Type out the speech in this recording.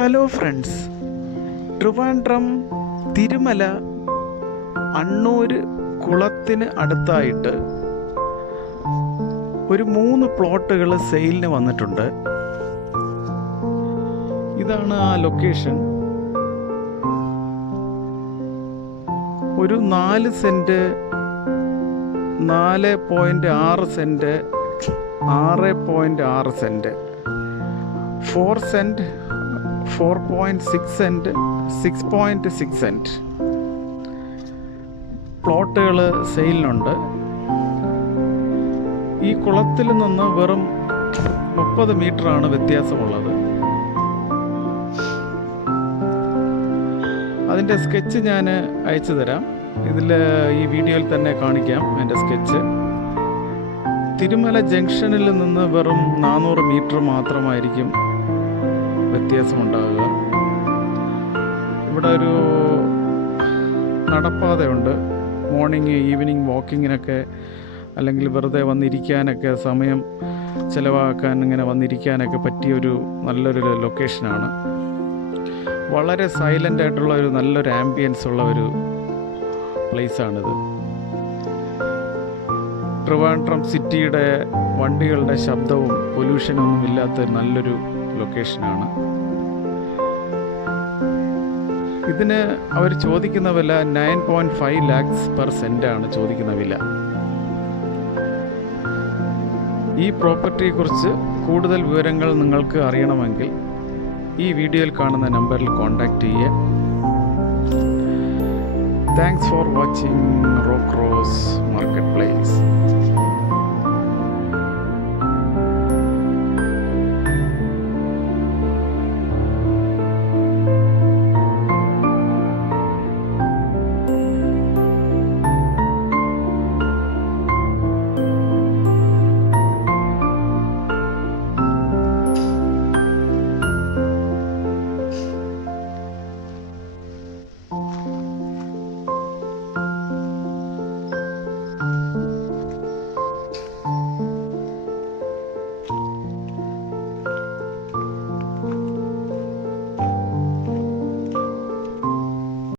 Hello friends, Trivandrum Thirumala Annoor കുളത്തിന് അടുത്തായിട്ട് ഒരു 3 പ്ലോട്ടുകൾ സെയിലിന് വന്നിട്ടുണ്ട്. ഇതാണ് ആ ലൊക്കേഷൻ. ഒരു 4 cent, 4.6 cent, 6.6 cent, 4 cent, 4.6 cent, 6.6 cent പ്ലോട്ടുകൾ സെയിലിനുണ്ട്. ഈ കുളത്തിൽ നിന്ന് വെറും 30 മീറ്ററാണ് വ്യത്യാസമുള്ളത്. അതിൻ്റെ സ്കെച്ച് ഞാൻ അയച്ചു തരാം. ഇതിൽ ഈ വീഡിയോയിൽ തന്നെ കാണിക്കാം എൻ്റെ സ്കെച്ച്. തിരുമല ജംഗ്ഷനിൽ നിന്ന് വെറും 400 മീറ്റർ മാത്രമായിരിക്കും വ്യത്യാസമുണ്ടാകുക. ഇവിടെ ഒരു നടപ്പാതയുണ്ട്. മോർണിംഗ് ഈവനിങ് വാക്കിങ്ങിനൊക്കെ അല്ലെങ്കിൽ വെറുതെ വന്നിരിക്കാനൊക്കെ, സമയം ചിലവാക്കാൻ ഇങ്ങനെ വന്നിരിക്കാനൊക്കെ പറ്റിയൊരു നല്ലൊരു ലൊക്കേഷനാണ്. വളരെ സൈലൻ്റ് ആയിട്ടുള്ള ഒരു നല്ലൊരു ആംബിയൻസ് ഉള്ള ഒരു പ്ലേസാണിത്. ട്രിവാൻഡ്രം സിറ്റിയുടെ വണ്ടികളുടെ ശബ്ദവും പൊല്യൂഷനൊന്നും ഇല്ലാത്ത നല്ലൊരു ലൊക്കേഷനാണ്. ഇതിന് അവർ ചോദിക്കുന്ന വില 9.5 lakhs പെർ സെൻറ്റാണ് ചോദിക്കുന്ന വില. ഈ പ്രോപ്പർട്ടിയെക്കുറിച്ച് കൂടുതൽ വിവരങ്ങൾ നിങ്ങൾക്ക് അറിയണമെങ്കിൽ ഈ വീഡിയോയിൽ കാണുന്ന നമ്പറിൽ കോൺടാക്റ്റ് ചെയ്യുക. Thanks for watching rock rose market place.